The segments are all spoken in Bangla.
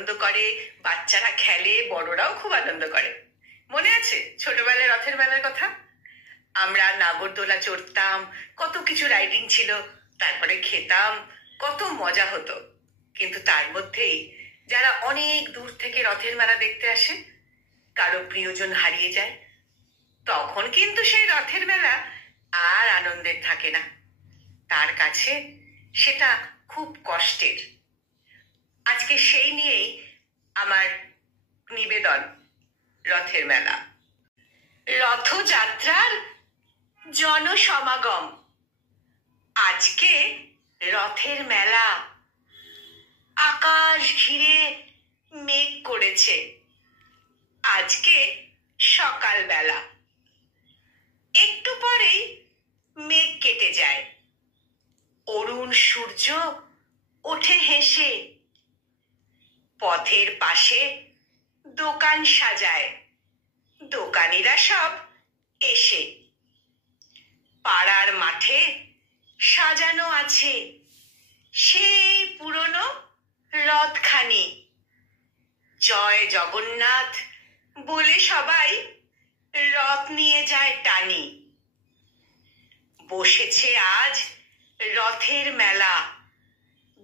আনন্দ করে, বাচ্চারা খেলে, বড়রাও খুব আনন্দ করে। মনে আছে ছোটবেলায় রথের মেলার কথা? আমরা নাগরদোলা চড়তাম, কত কিছু রাইডিং ছিল, তারপরে খেতাম, কত মজা হতো। কিন্তু তার মধ্যেই যারা অনেক দূর থেকে রথের মেলা দেখতে আসে, কারো প্রিয়জন হারিয়ে যায়, তখন কিন্তু সেই রথের মেলা আর আনন্দের থাকে না। তার কাছে সেটা খুব কষ্টের। আজকে সেই নিয়েই আমার নিবেদন, রথের মেলা। রথযাত্রার জনসমাগম। আজকে রথের মেলা। আকাশ ঘিরে মেঘ করেছে। আজকে সকালবেলা। একটু পরেই মেঘ কেটে যায়। অরুণ সূর্য ওঠে হেসে। পথের পাশে দোকান সাজায়, দোকানিরা সব এসে। পাড়ার মাঠে সাজানো আছে সেই পুরনো রথখানি। জয় জগন্নাথ বলে সবাই রথ নিয়ে যায় টানি। বসেছে আজ রথের মেলা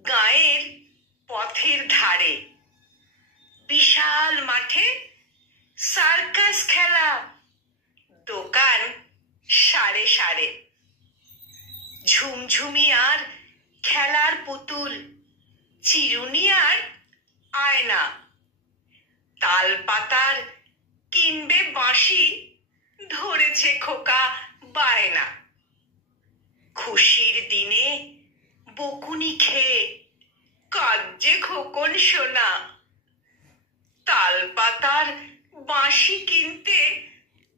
গাঁয়ের পথের ধারে। বিশাল মাঠে সার্কাস খেলা, দোকান সারে সারে। ঝুমঝুমি আর খেলার পুতুল, চিরুনি আর আয়না। তাল পাতার কিনবে বাঁশি, ধরেছে খোকা বায়না। খুশির দিনে বকুনি খেয়ে কাঁদছে খোকন সোনা। তাল পাতার বাঁশি কিনতে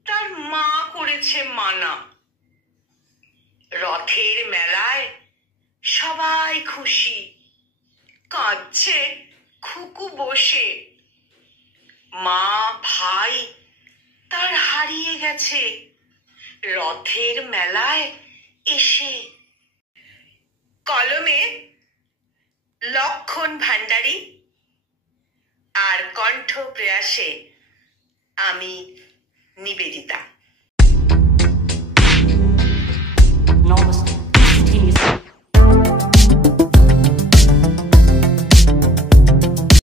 তার মা করেছে মানা। রথের মেলায় সবাই খুশি, কাঁদছে খুকু বসে। মা ভাই তার হারিয়ে গেছে রথের মেলায় এসে। কলমে লক্ষণ ভান্ডারী আর কণ্ঠ প্রয়াসে আমি নিবেদিতা।